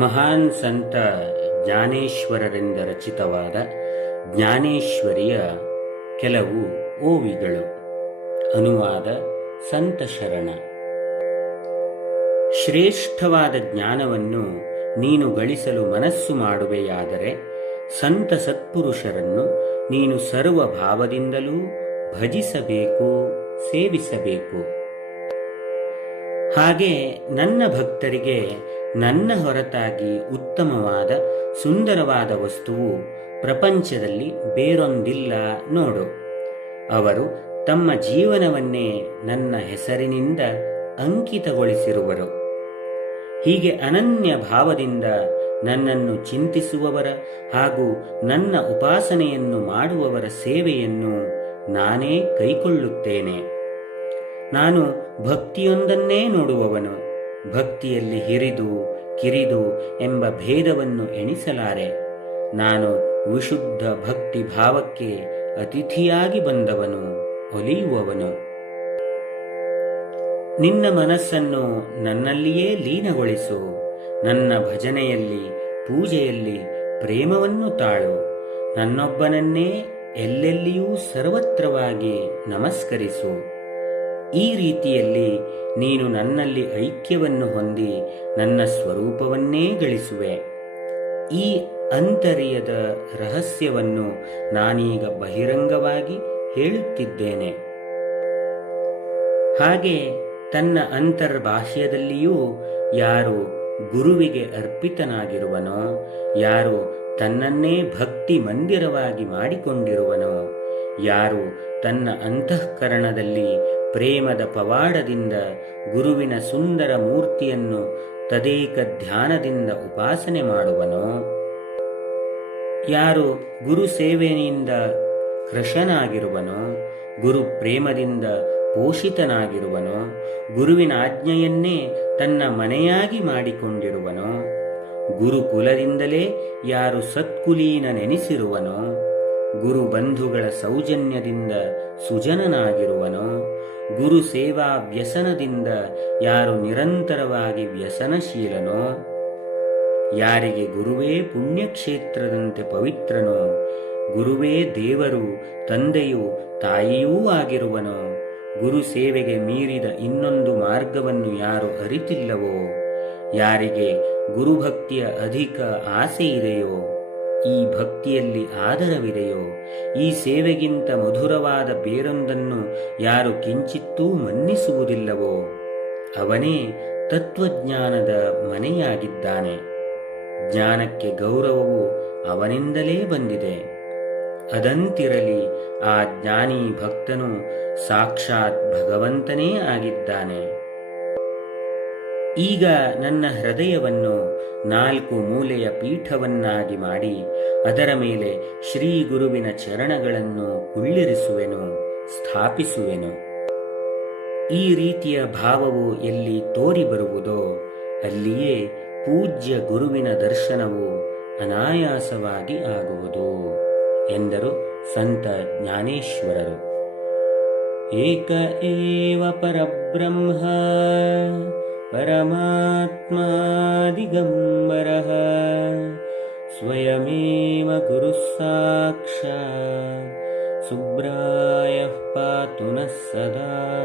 ಮಹಾನ್ ಸಂತ ಜ್ಞಾನೇಶ್ವರರಿಂದ ರಚಿತವಾದ ಜ್ಞಾನೇಶ್ವರಿಯ ಕೆಲವು ಓವಿಗಳು. ಅನುವಾದ ಸಂತ ಶರಣ. ಶ್ರೇಷ್ಠವಾದ ಜ್ಞಾನವನ್ನು ನೀನು ಗಳಿಸಲು ಮನಸ್ಸು ಮಾಡುವೆಯಾದರೆ ಸಂತ ಸತ್ಪುರುಷರನ್ನು ನೀನು ಸರ್ವ ಭಾವದಿಂದಲೂ ಭಜಿಸಬೇಕು, ಸೇವಿಸಬೇಕು. ಹಾಗೆ ನನ್ನ ಭಕ್ತರಿಗೆ ನನ್ನ ಹೊರತಾಗಿ ಉತ್ತಮವಾದ ಸುಂದರವಾದ ವಸ್ತುವು ಪ್ರಪಂಚದಲ್ಲಿ ಬೇರೊಂದಿಲ್ಲ ನೋಡು. ಅವರು ತಮ್ಮ ಜೀವನವನ್ನೇ ನನ್ನ ಹೆಸರಿನಿಂದ ಅಂಕಿತಗೊಳಿಸಿರುವರು. ಹೀಗೆ ಅನನ್ಯ ಭಾವದಿಂದ ನನ್ನನ್ನು ಚಿಂತಿಸುವವರ ಹಾಗೂ ನನ್ನ ಉಪಾಸನೆಯನ್ನು ಮಾಡುವವರ ಸೇವೆಯನ್ನು ನಾನೇ ಕೈಕೊಳ್ಳುತ್ತೇನೆ. ನಾನು ಭಕ್ತಿಯೊಂದನ್ನೇ ನೋಡುವವನು. ಭಕ್ತಿಯಲ್ಲಿ ಹಿರಿದು ಕಿರಿದು ಎಂಬ ಭೇದವನ್ನು ಎಣಿಸಲಾರೆ. ನಾನು ವಿಶುದ್ಧ ಭಕ್ತಿ ಭಾವಕ್ಕೆ ಅತಿಥಿಯಾಗಿ ಬಂದವನು, ಒಲಿಯುವವನು. ನಿನ್ನ ಮನಸ್ಸನ್ನು ನನ್ನಲ್ಲಿಯೇ ಲೀನಗೊಳಿಸು. ನನ್ನ ಭಜನೆಯಲ್ಲಿ, ಪೂಜೆಯಲ್ಲಿ ಪ್ರೇಮವನ್ನು ತಾಳು. ನನ್ನೊಬ್ಬನನ್ನೇ ಎಲ್ಲೆಲ್ಲಿಯೂ ಸರ್ವತ್ರವಾಗಿ ನಮಸ್ಕರಿಸು. ಈ ರೀತಿಯಲ್ಲಿ ನೀನು ನನ್ನಲ್ಲಿ ಐಕ್ಯವನ್ನು ಹೊಂದಿ ನನ್ನ ಸ್ವರೂಪವನ್ನೇ ಗಳಿಸುವೆ. ಈ ಆಂತರ್ಯದ ರಹಸ್ಯವನ್ನು ನಾನೀಗ ಬಹಿರಂಗವಾಗಿ ಹೇಳುತ್ತಿದ್ದೇನೆ. ಹಾಗೆ ತನ್ನ ಅಂತರ್ಬಾಹ್ಯದಲ್ಲಿಯೂ ಯಾರು ಗುರುವಿಗೆ ಅರ್ಪಿತನಾಗಿರುವನೋ, ಯಾರು ತನ್ನನ್ನೇ ಭಕ್ತಿ ಮಂದಿರವಾಗಿ ಮಾಡಿಕೊಂಡಿರುವನೋ, ಯಾರು ತನ್ನ ಅಂತಃಕರಣದಲ್ಲಿ ಪ್ರೇಮದ ಪವಾಡದಿಂದ ಗುರುವಿನ ಸುಂದರ ಮೂರ್ತಿಯನ್ನು ತದೇಕ ಧ್ಯಾನದಿಂದ ಉಪಾಸನೆ ಮಾಡುವನೋ, ಯಾರು ಗುರು ಸೇವೆಯಿಂದ ಕೃಶನಾಗಿರುವನೋ, ಗುರು ಪ್ರೇಮದಿಂದ ಪೋಷಿತನಾಗಿರುವನೋ, ಗುರುವಿನ ಆಜ್ಞೆಯನ್ನೇ ತನ್ನ ಮನೆಯಾಗಿ ಮಾಡಿಕೊಂಡಿರುವನೋ, ಗುರುಕುಲದಿಂದಲೇ ಯಾರು ಸತ್ಕುಲೀನ ನೆನೆಸಿರುವನೋ, ಗುರು ಬಂಧುಗಳ ಸೌಜನ್ಯದಿಂದ ಸುಜನನಾಗಿರುವನೋ, ಗುರು ಸೇವಾ ವ್ಯಸನದಿಂದ ಯಾರು ನಿರಂತರವಾಗಿ ವ್ಯಸನಶೀಲನೋ, ಯಾರಿಗೆ ಗುರುವೇ ಪುಣ್ಯಕ್ಷೇತ್ರದಂತೆ ಪವಿತ್ರನೋ, ಗುರುವೇ ದೇವರು, ತಂದೆಯೂ ತಾಯಿಯೂ ಆಗಿರುವನೋ, ಗುರು ಸೇವೆಗೆ ಮೀರಿದ ಇನ್ನೊಂದು ಮಾರ್ಗವನ್ನು ಯಾರು ಅರಿತಿಲ್ಲವೋ, ಯಾರಿಗೆ ಗುರುಭಕ್ತಿಯ ಅಧಿಕ ಆಸೆ ಇದೆಯೋ, ಈ ಭಕ್ತಿಯಲ್ಲಿ ಆದರವಿದೆಯೋ, ಈ ಸೇವೆಗಿಂತ ಮಧುರವಾದ ಬೇರೊಂದನ್ನು ಯಾರು ಕಿಂಚಿತ್ತೂ ಮನ್ನಿಸುವುದಿಲ್ಲವೋ, ಅವನೇ ತತ್ವಜ್ಞಾನದ ಮನೆಯಾಗಿದ್ದಾನೆ. ಜ್ಞಾನಕ್ಕೆ ಗೌರವವು ಅವನಿಂದಲೇ ಬಂದಿದೆ. ಅದಂತಿರಲಿ, ಆ ಜ್ಞಾನಿ ಭಕ್ತನು ಸಾಕ್ಷಾತ್ ಭಗವಂತನೇ ಆಗಿದ್ದಾನೆ. ಈಗ ನನ್ನ ಹೃದಯವನ್ನು 4 ಮೂಲೆಯ ಪೀಠವನ್ನಾಗಿ ಮಾಡಿ ಅದರ ಮೇಲೆ ಶ್ರೀ ಗುರುವಿನ ಚರಣಗಳನ್ನು ಕುಳ್ಳಿರಿಸುವೆನು, ಸ್ಥಾಪಿಸುವೆನು. ಈ ರೀತಿಯ ಭಾವವು ಎಲ್ಲಿ ತೋರಿ ಬರುವುದೋ ಅಲ್ಲಿಯೇ ಪೂಜ್ಯ ಗುರುವಿನ ದರ್ಶನವು ಅನಾಯಾಸವಾಗಿ ಆಗುವುದು ಎಂದರು ಸಂತ ಜ್ಞಾನೇಶ್ವರರು. ಏಕ ಏವ ಪರಬ್ರಹ್ಮ ಪರಮಾತ್ಮ ದಿಗಂಬರಃ ಸ್ವಯಮೇವ ಗುರುಃ ಸಾಕ್ಷಾತ್ ಸುಬ್ರಾಯಃ ಪಾತು ನಃ ಸದಾ.